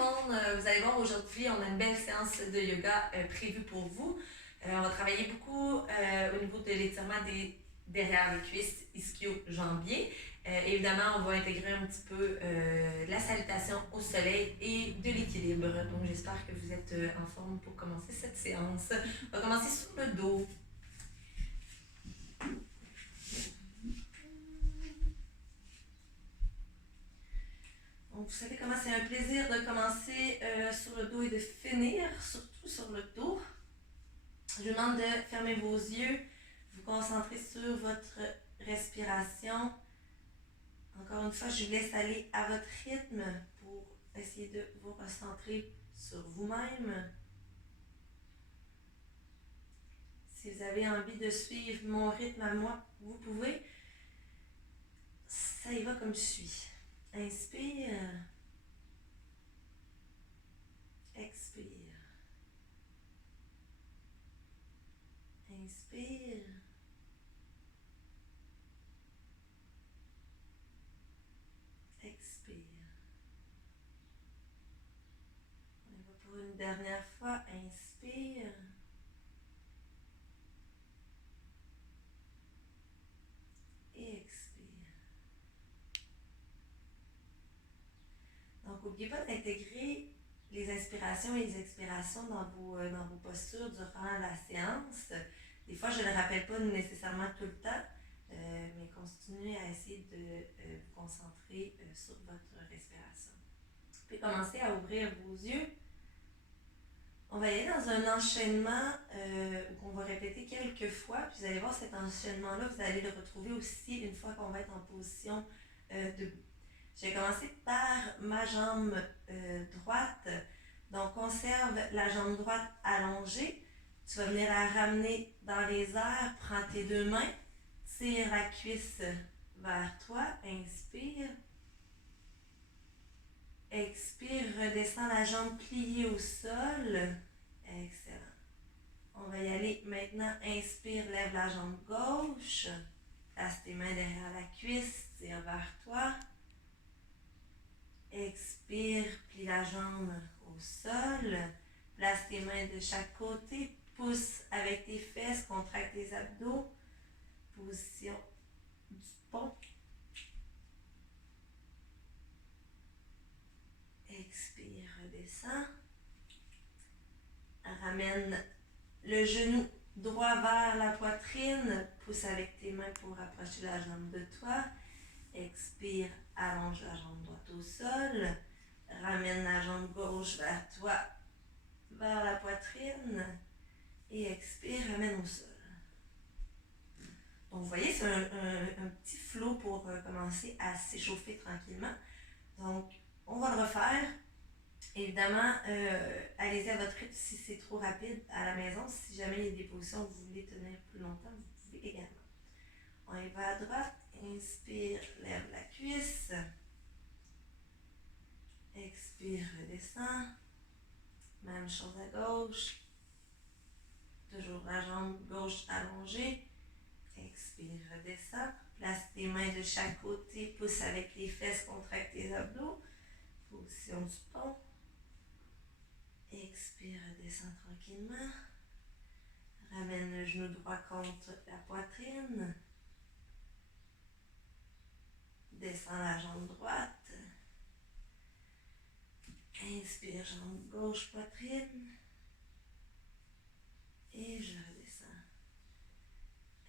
monde, vous allez voir aujourd'hui on a une belle séance de yoga prévue pour vous. On va travailler beaucoup au niveau de l'étirement derrière les cuisses, ischio-jambiers. Évidemment, on va intégrer un petit peu la salutation au soleil et de l'équilibre. Donc j'espère que vous êtes en forme pour commencer cette séance. On va commencer sur le dos. Donc, vous savez comment c'est un plaisir de commencer sur le dos et de finir, surtout sur le dos. Je vous demande de fermer vos yeux, vous concentrer sur votre respiration. Encore une fois, je vous laisse aller à votre rythme pour essayer de vous recentrer sur vous-même. Si vous avez envie de suivre mon rythme à moi, vous pouvez. Ça y va comme suit. Inspire. Expire. Inspire. Expire. On y va pour une dernière fois. Inspire. Et expire. Donc, n'oubliez pas d'intégrer les inspirations et les expirations dans vos postures durant la séance. Des fois, je ne le rappelle pas nécessairement tout le temps, mais continuez à essayer de vous concentrer sur votre respiration. Vous pouvez commencer à ouvrir vos yeux. On va y aller dans un enchaînement qu'on va répéter quelques fois. Puis vous allez voir cet enchaînement-là, vous allez le retrouver aussi une fois qu'on va être en position debout. Je vais commencer par ma jambe droite. Donc, conserve la jambe droite allongée. Tu vas venir la ramener dans les airs. Prends tes deux mains. Tire la cuisse vers toi. Inspire. Expire. Redescends la jambe pliée au sol. Excellent. On va y aller maintenant. Inspire. Lève la jambe gauche. Place tes mains derrière la cuisse. Tire vers toi. Expire, plie la jambe au sol, place tes mains de chaque côté, pousse avec tes fesses, contracte tes abdos, position du pont. Expire, redescends. Ramène le genou droit vers la poitrine, pousse avec tes mains pour rapprocher la jambe de toi. Expire, allonge la jambe droite au sol. Ramène la jambe gauche vers toi, vers la poitrine. Et expire, ramène au sol. Donc, vous voyez, c'est un petit flow pour commencer à s'échauffer tranquillement. Donc, on va le refaire. Évidemment, allez-y à votre rythme si c'est trop rapide à la maison. Si jamais il y a des positions que vous voulez tenir plus longtemps, vous pouvez également. On y va à droite. Inspire, lève la cuisse. Expire, redescend. Même chose à gauche. Toujours la jambe gauche allongée. Expire, redescend. Place tes mains de chaque côté. Pousse avec les fesses, contracte tes abdos. Position du pont. Expire, redescend tranquillement. Ramène le genou droit contre la poitrine. Descends la jambe droite. Inspire, jambe gauche, poitrine. Et je redescends.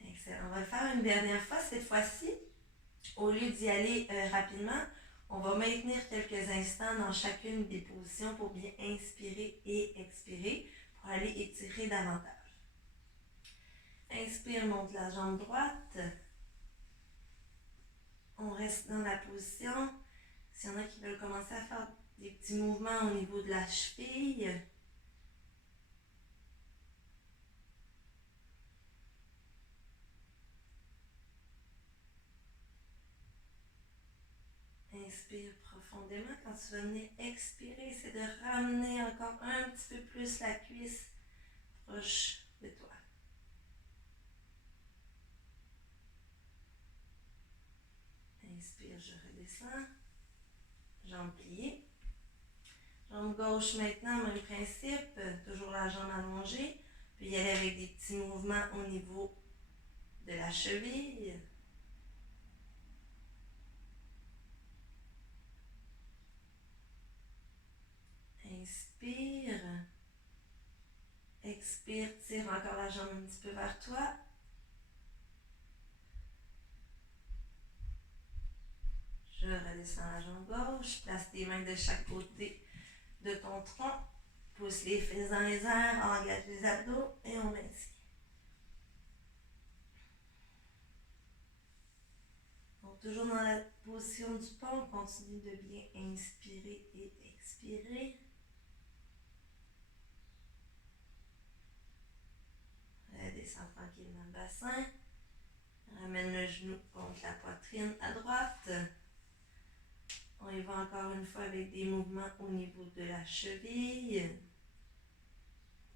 Excellent. On va le faire une dernière fois. Cette fois-ci, au lieu d'y aller rapidement, on va maintenir quelques instants dans chacune des positions pour bien inspirer et expirer pour aller étirer davantage. Inspire, monte la jambe droite. On reste dans la position. S'il y en a qui veulent commencer à faire des petits mouvements au niveau de la cheville. Inspire profondément. Quand tu vas venir expirer, c'est de ramener encore un petit peu plus la cuisse proche de toi. Inspire, je redescends. Jambes pliées. Jambes gauche maintenant, même principe, toujours la jambe allongée. Puis y aller avec des petits mouvements au niveau de la cheville. Inspire. Expire, tire encore la jambe un petit peu vers toi. Je redescends la jambe gauche. Place tes mains de chaque côté de ton tronc. Pousse les fesses dans les airs, engage les abdos et on maintient. Donc, toujours dans la position du pont, continue de bien inspirer et expirer. Descends tranquillement le bassin. Ramène le genou contre la poitrine à droite. On y va encore une fois avec des mouvements au niveau de la cheville.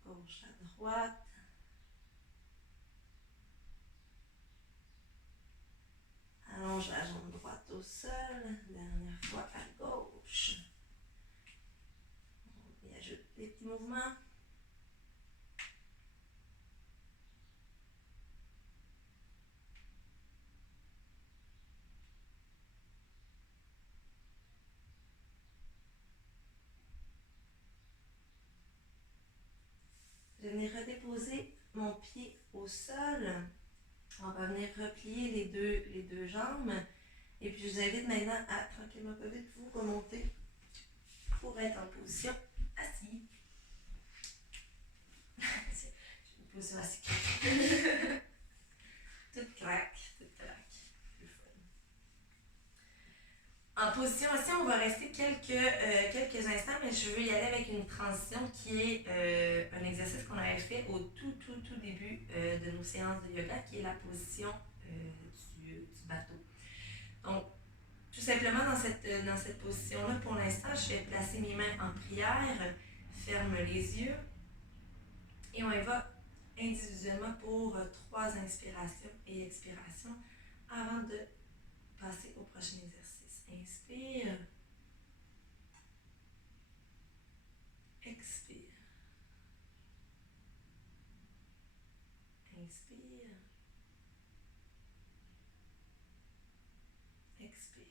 Gauche à droite. Allonge la jambe droite au sol. Dernière fois à gauche. On y ajoute des petits mouvements. Je vais venir redéposer mon pied au sol. On va venir replier les deux jambes. Et puis je vous invite maintenant à tranquillement pas vite vous remonter pour être en position assise. J'ai une position assise. Toute craque, toute craque. En position assis, on va rester quelques instants, mais je veux y aller avec une transition qui est un exercice qu'on avait fait au tout début de nos séances de yoga, qui est la position du bateau. Donc, tout simplement dans cette position-là, pour l'instant, je vais placer mes mains en prière, ferme les yeux et on y va individuellement pour 3 inspirations et expirations avant de passer au prochain exercice. Inspire. Expire. Inspire. Expire.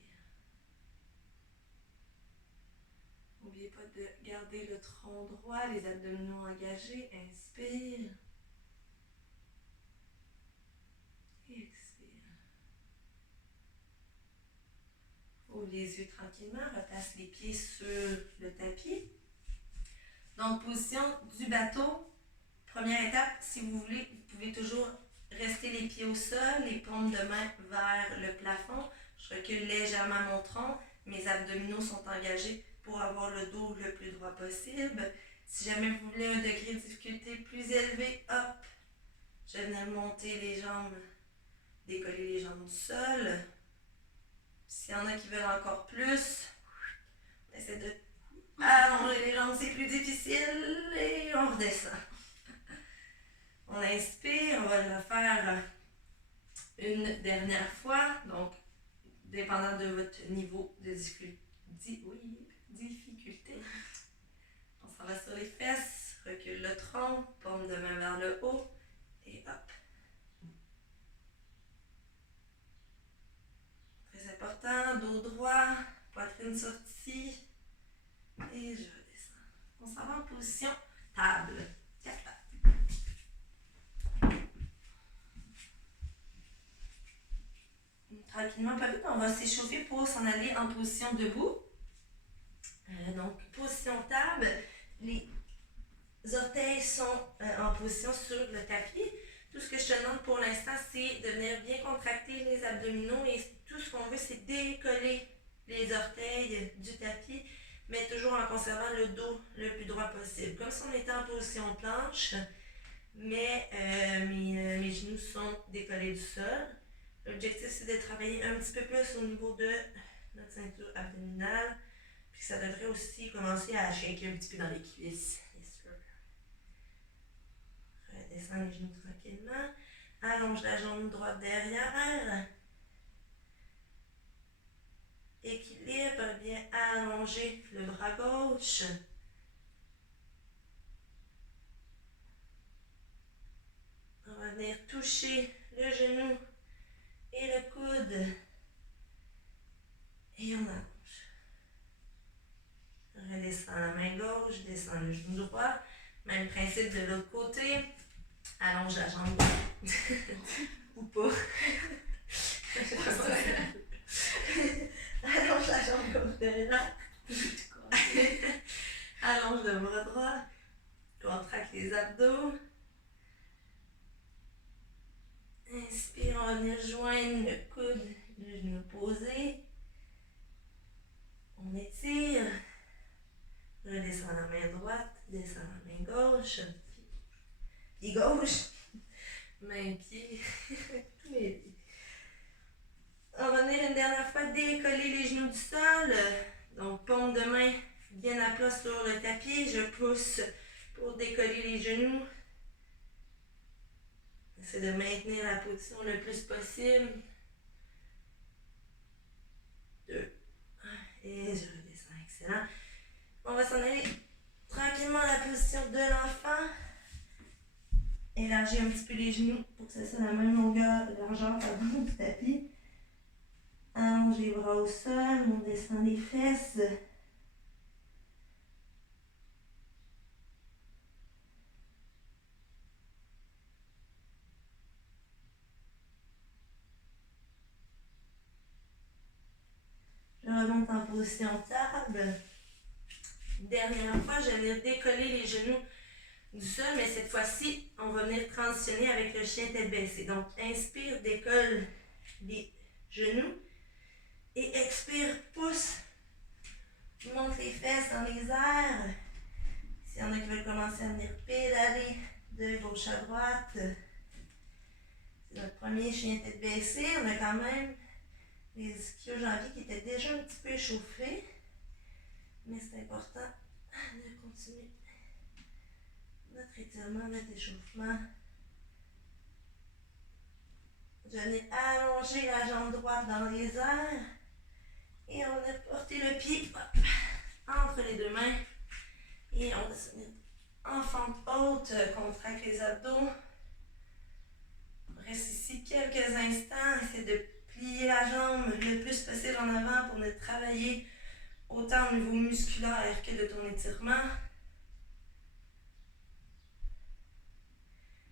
N'oubliez pas de garder le tronc droit, les abdominaux engagés. Inspire. Et expire. Ouvre les yeux tranquillement, replace les pieds sur le tapis. Donc, position du bateau. Première étape, si vous voulez, vous pouvez toujours rester les pieds au sol, les paumes de main vers le plafond. Je recule légèrement mon tronc. Mes abdominaux sont engagés pour avoir le dos le plus droit possible. Si jamais vous voulez un degré de difficulté plus élevé, hop, je vais venir monter les jambes, décoller les jambes du sol. S'il y en a qui veulent encore plus, on essaie de allonger les jambes, c'est plus difficile et on redescend. On inspire, on va le faire une dernière fois. Donc, dépendant de votre niveau de difficulté. On s'en va sur les fesses, recule le tronc, paume de main vers le haut et hop. Très important, dos droit, poitrine sortie et je redescends. On s'en va en position table. 4 pattes. Tranquillement, pas vite, on va s'échauffer pour s'en aller en position debout. Donc, position table, les orteils sont en position sur le tapis. Tout ce que je te demande pour l'instant, c'est de venir bien contracter les abdominaux et tout ce qu'on veut, c'est décoller les orteils du tapis, mais toujours en conservant le dos le plus droit possible. Comme si on était en position planche, mais mes genoux sont décollés du sol. L'objectif, c'est de travailler un petit peu plus au niveau de notre ceinture abdominale. Puis ça devrait aussi commencer à shaker un petit peu dans les cuisses. Yes, sir. Redescends les genoux tranquillement. Allonge la jambe droite derrière. Équilibre, bien allonger le bras gauche. venir toucher le genou et le coude. Et on allonge. Redescends la main gauche, descends le genou droit. Même principe de l'autre côté. Allonge la jambe droite. Ou pas. Allonge la jambe gauche derrière. Allonge le bras droit. Contracte les abdos. Inspire, on va venir joindre le coude, le genou posé. On étire. Redescend la main droite, descend la main gauche. Pied gauche. Main, pied. Tous les pieds. On va venir une dernière fois décoller les genoux du sol. Donc, paume de main bien à plat sur le tapis. Je pousse pour décoller les genoux. J'essaie de maintenir la position le plus possible. 2. Et je redescends. Excellent. On va s'en aller tranquillement à la position de l'enfant. Élargir un petit peu les genoux pour que ça soit la même largeur du tapis. Allonge les bras au sol, on descend les fesses. Je remonte en position table. Dernière fois, je vais venir décoller les genoux du sol, mais cette fois-ci, on va venir transitionner avec le chien tête baissée. Donc, inspire, décolle les genoux. Et expire, pousse. Monte les fesses dans les airs. S'il y en a qui veulent commencer à venir pédaler de gauche à droite. C'est notre premier chien tête baissée. On a quand même les ischio-jambiers qui étaient déjà un petit peu échauffés. Mais c'est important de continuer notre étirement, notre échauffement. Je vais allonger la jambe droite dans les airs. Et on va porter le pied entre les deux mains. Et on va se mettre en fente haute, contracte les abdos. On reste ici quelques instants. Essayez de plier la jambe le plus possible en avant pour venir travailler autant au niveau musculaire que de ton étirement.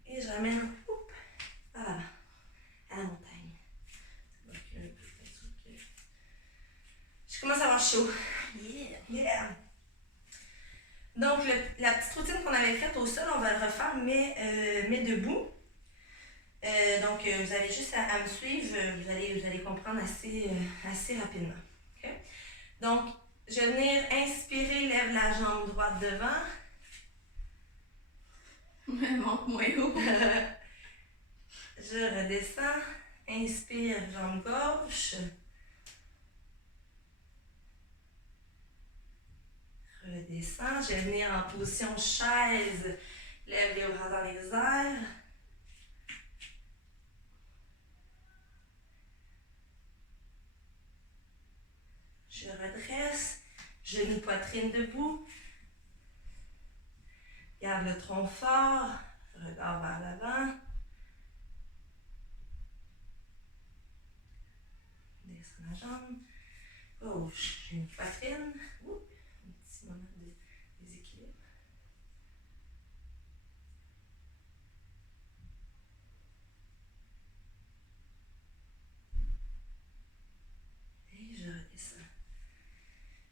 Et je ramène à l'avant, à la montagne. Je commence à avoir chaud. Yeah. Donc, la petite routine qu'on avait faite au sol, on va le refaire, mais debout. Donc, vous avez juste à me suivre, vous allez comprendre assez rapidement. Okay? Donc, je vais venir inspirer, lève la jambe droite devant. Monte moins haut. Je redescends, inspire, jambe gauche. Redescends, je vais venir en position chaise, lève les bras dans les airs. Je redresse, genou poitrine debout. Garde le tronc fort, regard vers l'avant. Descends la jambe. Gauche, genou poitrine. Un petit moment de déséquilibre. Et je redescends.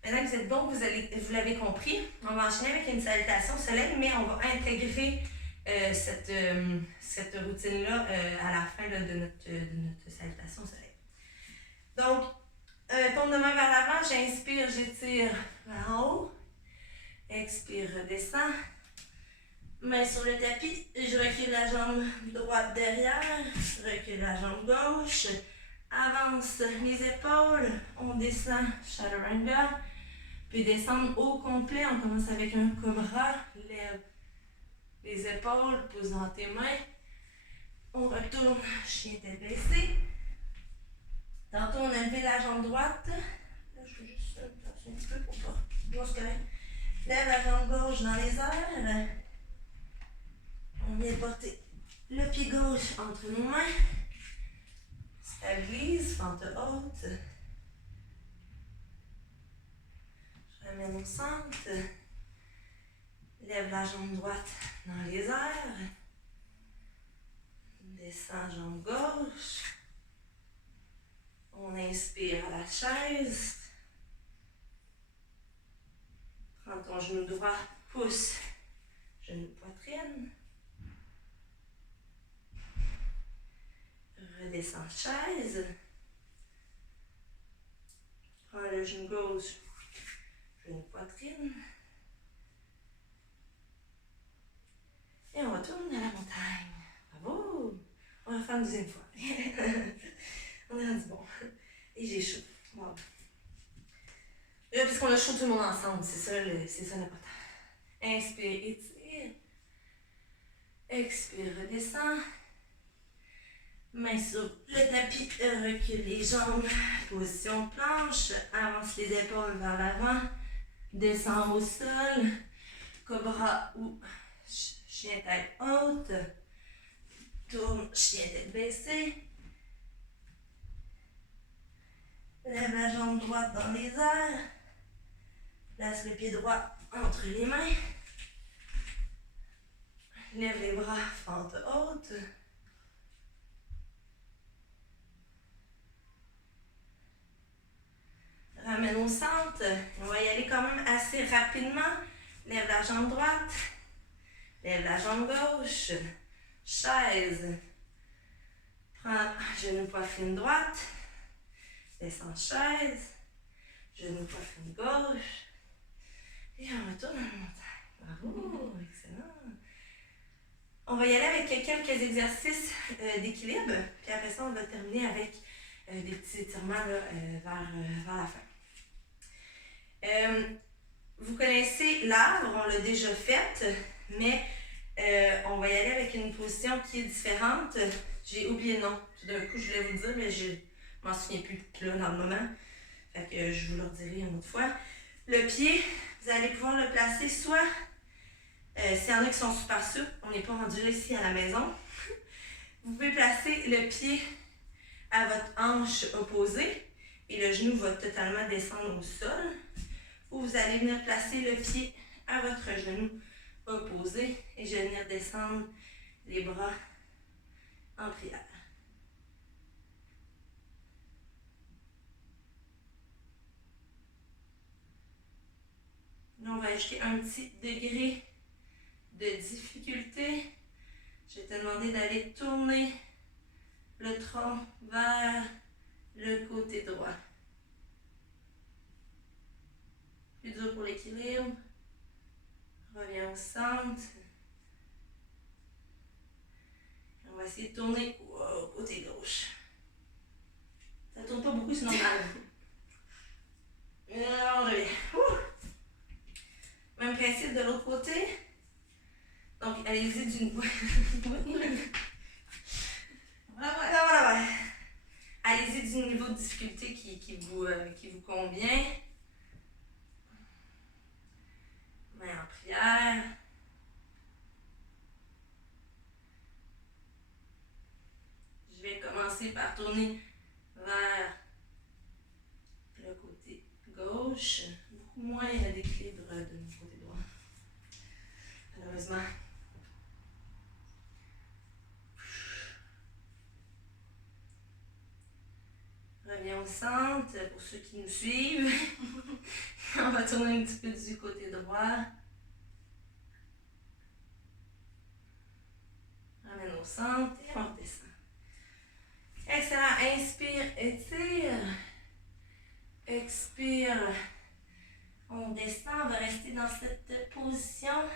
Maintenant que vous êtes bon, vous l'avez compris, on va enchaîner avec une salutation au soleil, mais on va intégrer cette routine-là à la fin de notre salutation au soleil. Donc, paume de main vers l'avant, j'inspire, j'étire vers en haut. Expire, redescends. Main sur le tapis, je recule la jambe droite derrière, recule la jambe gauche. Avance les épaules, on descend chaturanga, puis descendre au complet, on commence avec un cobra, lève les épaules, pousse dans tes mains, on retourne chien tête baissée. Tantôt on a levé la jambe droite, là je vais juste passer un petit peu pour pas, bon c'est correct. Lève la jambe gauche dans les airs, on vient porter Le pied gauche entre nos mains. Stabilise, fente haute. Je ramène au centre. Lève la jambe droite dans les airs. Descends jambe gauche. On inspire à la chaise. Prends ton genou droit, pousse, genou poitrine. Redescends chaise. Prends le genou gauche, genou poitrine. Et on retourne à la montagne. Bravo! On va faire une deuxième fois. On est rendu bon. Et j'ai chaud. Wow. Puisqu'on a chaud tout le monde ensemble, c'est ça l'important. Inspire, étire. Expire, redescends. Main sur le tapis, recule les jambes. Position planche, avance les épaules vers l'avant. Descends au sol. Cobra ou chien tête haute. Tourne, chien tête baissée. Lève la jambe droite dans les airs. Place le pied droit entre les mains. Lève les bras, fente haute. Ramène au centre. On va y aller quand même assez rapidement. Lève la jambe droite. Lève la jambe gauche. Chaise. Prends genou poitrine droite. Descends chaise. Genou poitrine gauche. Et on retourne à la montagne. Bravo, excellent. On va y aller avec quelques exercices d'équilibre. Puis après ça, on va terminer avec des petits étirements là, vers la fin. Vous connaissez l'arbre, on l'a déjà fait, mais on va y aller avec une position qui est différente. J'ai oublié le nom. Tout d'un coup, je voulais vous le dire, mais je m'en souviens plus là dans le moment. Fait que je vous le redirai une autre fois. Le pied, vous allez pouvoir le placer soit, s'il y en a qui sont super souples, on n'est pas rendu là ici à la maison. Vous pouvez placer le pied à votre hanche opposée et le genou va totalement descendre au sol. Ou vous allez venir placer le pied à votre genou opposé et je vais venir descendre les bras en prière. Là, on va ajouter un petit degré de difficulté. Je vais te demander d'aller tourner le tronc vers le côté droit. Plus dur pour l'équilibre. Reviens au centre. On va essayer de tourner au côté gauche. Ça ne tourne pas beaucoup, c'est normal. On revient. Même principe de l'autre côté. Donc, allez-y d'une... Voilà. Allez-y du niveau de difficulté qui vous convient. Main en prière. Je vais commencer par tourner vers le côté gauche. Beaucoup moins d'équilibre de mon côté droit. Malheureusement. Reviens au centre pour ceux qui nous suivent. On va tourner un petit peu du côté droit. Ramène au centre et on redescend. Excellent. Inspire, étire. Expire. On descend. On va rester dans cette position.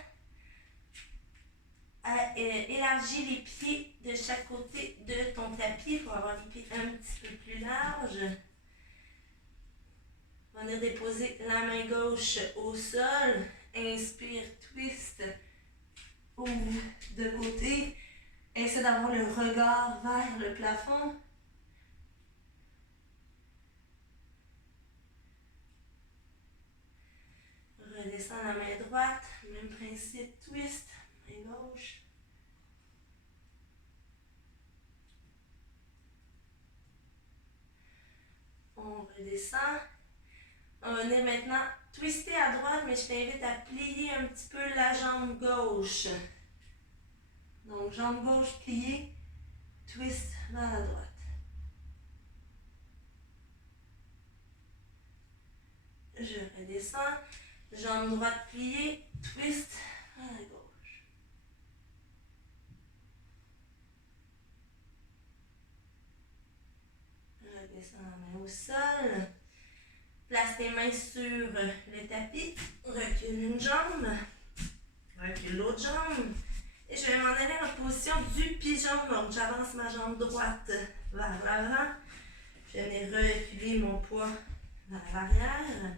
Élargis les pieds de chaque côté de ton tapis pour avoir les pieds un petit peu plus larges. On va venir déposer la main gauche au sol. Inspire, twist. Ouvre de côté. Essaie d'avoir le regard vers le plafond. Redescends la main droite. Même principe, twist. Main gauche. redescends. On va venir maintenant twister à droite, mais je t'invite à plier un petit peu la jambe gauche. Donc, jambe gauche pliée, twist vers la droite. Je redescends, jambe droite pliée, twist vers la gauche. Redescends la main au sol. Place tes mains sur le tapis, recule une jambe, recule l'autre jambe. Et je vais m'en aller en position du pigeon. Donc j'avance ma jambe droite vers l'avant. Je vais reculer mon poids vers l'arrière.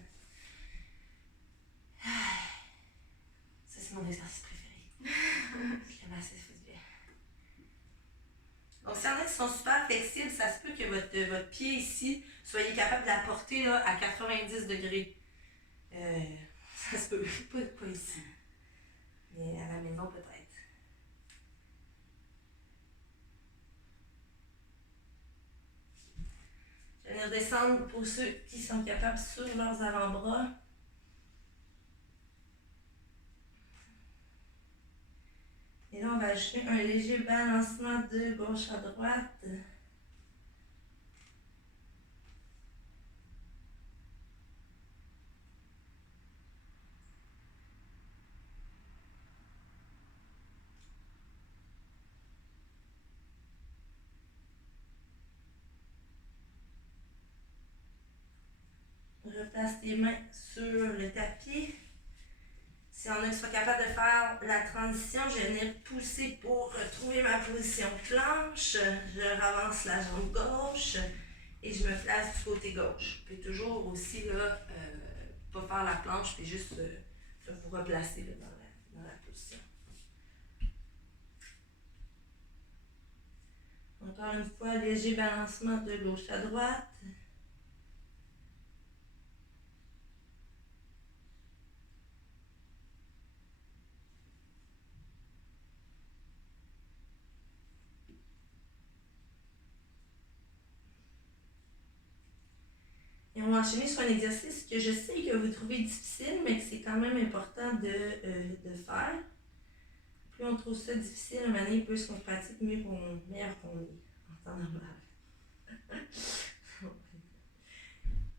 Ça, c'est mon exercice préféré. Je l'aime assez, ça fait du bien. Donc, s'il y en a qui sont super flexibles, ça se peut que votre pied ici, soyez capable de la porter là, à 90 degrés. Ça se peut, pas ici. Mais à la maison, peut-être. Je vais redescendre pour ceux qui sont capables sur leurs avant-bras. Et là, on va ajouter un léger balancement de gauche à droite. Replace tes mains sur le tapis. Si on a qui soit capable de faire la transition, je vais venir pousser pour retrouver ma position planche. Je ravance la jambe gauche et je me place du côté gauche. Je peux toujours aussi là, pas faire la planche, puis juste vous replacer là, dans la position. Encore une fois, léger balancement de gauche à droite. Et on va enchaîner sur un exercice que je sais que vous trouvez difficile, mais que c'est quand même important de faire. Plus on trouve ça difficile, à un moment donné, plus qu'on pratique, meilleur qu'on est en temps normal.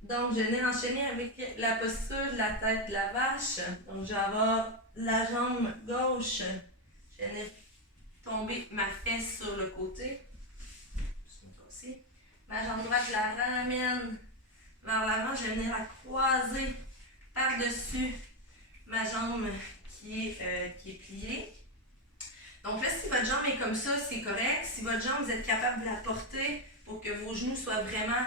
Donc, je vais enchaîner avec la posture de la tête de la vache. Donc, je vais avoir la jambe gauche. Je vais venir tomber ma fesse sur le côté. Ma jambe droite, je la ramène vers l'avant. Je vais venir la croiser par-dessus ma jambe qui est pliée. Donc là, si votre jambe est comme ça, c'est correct. Si votre jambe, vous êtes capable de la porter pour que vos genoux soient vraiment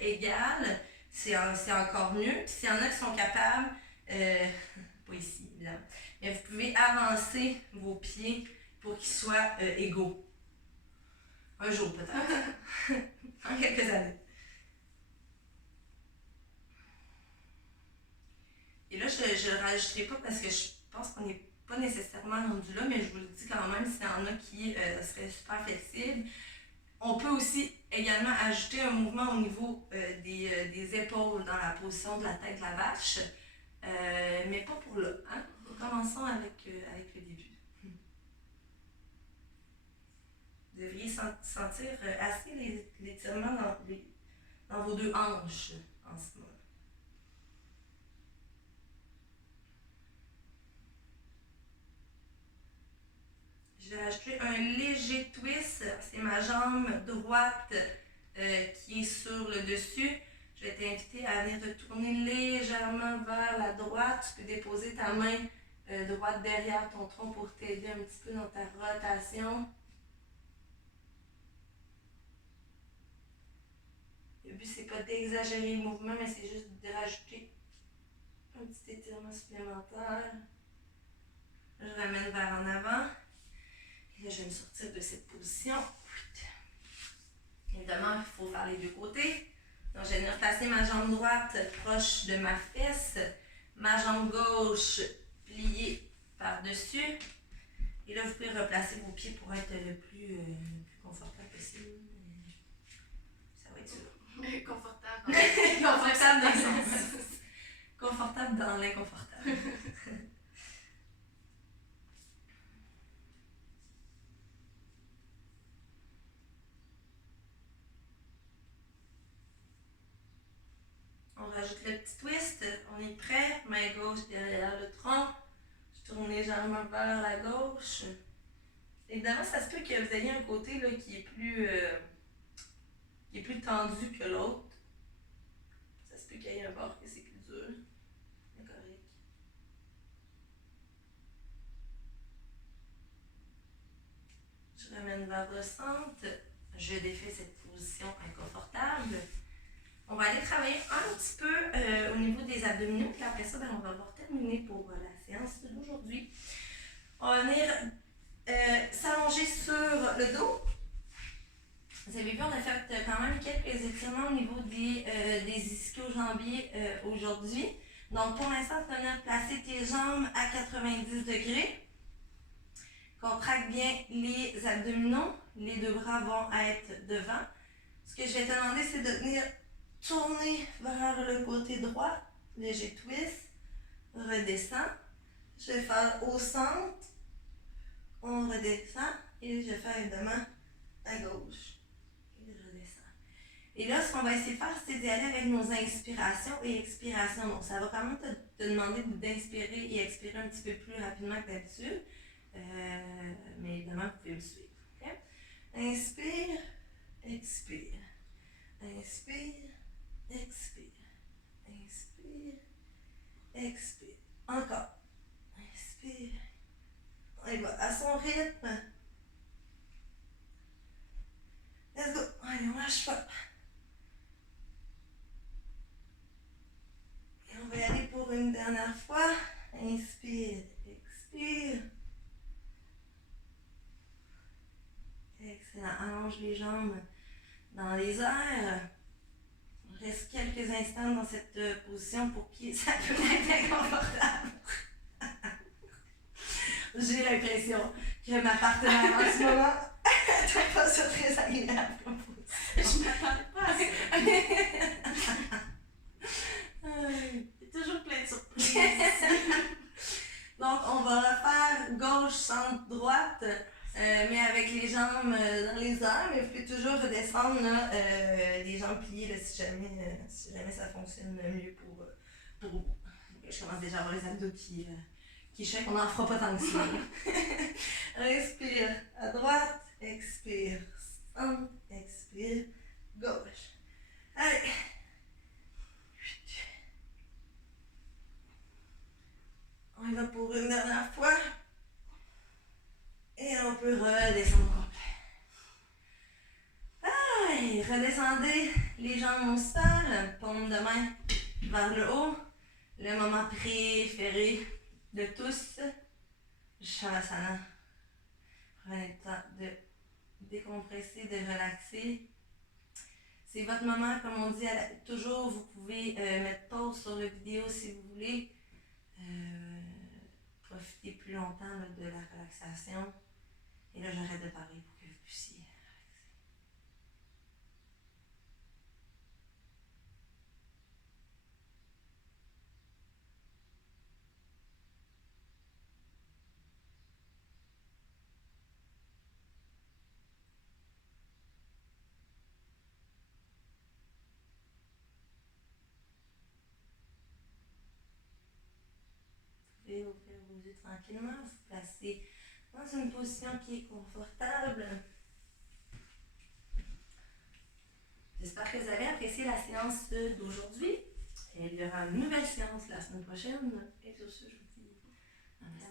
égales, c'est encore mieux. Puis s'il y en a qui sont capables, pas ici, évidemment, mais vous pouvez avancer vos pieds pour qu'ils soient égaux. Un jour peut-être. En quelques années. Et là, je ne le rajouterai pas parce que je pense qu'on n'est pas nécessairement rendu là, mais je vous le dis quand même, s'il y en a qui seraient super flexibles. On peut aussi également ajouter un mouvement au niveau des épaules dans la position de la tête de la vache, mais pas pour là. Hein? Commençons avec le début. Vous devriez sentir assez l'étirement dans vos deux hanches en ce moment. Je vais ajouter un léger twist. C'est ma jambe droite qui est sur le dessus. Je vais t'inviter à venir te tourner légèrement vers la droite. Tu peux déposer ta main droite derrière ton tronc pour t'aider un petit peu dans ta rotation. Le but, c'est pas d'exagérer le mouvement, mais c'est juste de rajouter un petit étirement supplémentaire. Je ramène vers en avant. Et là, je vais me sortir de cette position. Évidemment, il faut faire les deux côtés. Donc, je vais venir placer ma jambe droite proche de ma fesse. Ma jambe gauche pliée par-dessus. Et là, vous pouvez replacer vos pieds pour être le plus confortable possible. Ça va être sûr. Confortable. confortable dans l'inconfortable. On rajoute le petit twist. On est prêt. Main gauche derrière le tronc. Je tourne légèrement vers la gauche. Évidemment, ça se peut que vous ayez un côté là, qui est plus tendu que l'autre. Ça se peut qu'il y ait un bord qui c'est plus dur. C'est correct. Je ramène vers le centre. Je défais cette position inconfortable. On va aller travailler un petit peu au niveau des abdominaux. Puis après ça, on va avoir terminé pour la séance d'aujourd'hui. On va venir s'allonger sur le dos. Vous avez vu, on a fait quand même quelques étirements au niveau des ischio-jambiers aujourd'hui. Donc, pour l'instant, tu vas venir placer tes jambes à 90 degrés. Contracte bien les abdominaux. Les deux bras vont être devant. Ce que je vais te demander, c'est de venir tourner vers le côté droit. Léger twist. Redescend. Je vais faire au centre. On redescend. Et je vais faire évidemment à gauche. Et je redescends. Et là, ce qu'on va essayer de faire, c'est d'y aller avec nos inspirations et expirations. Donc, ça va quand même te demander d'inspirer et expirer un petit peu plus rapidement que d'habitude. Mais évidemment, vous pouvez me suivre. Okay? Inspire, expire. Inspire, expire. Inspire, expire. Encore. Inspire. On y va à son rythme. Let's go. Allez, on lâche pas. Et on va y aller pour une dernière fois. Inspire, expire. Excellent. Allonge les jambes dans les airs. On reste quelques instants dans cette position pour que ça peut être inconfortable. J'ai l'impression que ma partenaire en ce moment ne trouve pas ça très agréable comme position. Je m'attendais pas à ça. Il y a toujours plein de surprises. Donc, on va refaire gauche, centre, droite, mais avec les jambes dans les airs, mais vous pouvez toujours redescendre là, les jambes pliées là, si jamais ça fonctionne mieux pour vous. Je commence déjà à avoir les abdos qui chèquent, on n'en fera pas tant que ça. Respire à droite, expire, centre, expire, gauche. Allez. On y va pour une dernière fois. Et on peut redescendre complet. Allez, redescendez les jambes au sol, paume de main vers le haut. Le moment préféré de tous, Shavasana. Prenez le temps de décompresser, de relaxer. C'est votre moment, comme on dit toujours, vous pouvez mettre pause sur la vidéo si vous voulez. Profitez plus longtemps là, de la relaxation. Et là, j'arrête de parler pour que vous puissiez relaxer. Vous pouvez ouvrir vos yeux tranquillement, vous placez dans une position qui est confortable. J'espère que vous avez apprécié la séance d'aujourd'hui. Et il y aura une nouvelle séance la semaine prochaine. Et sur ce, je vous dis namaste.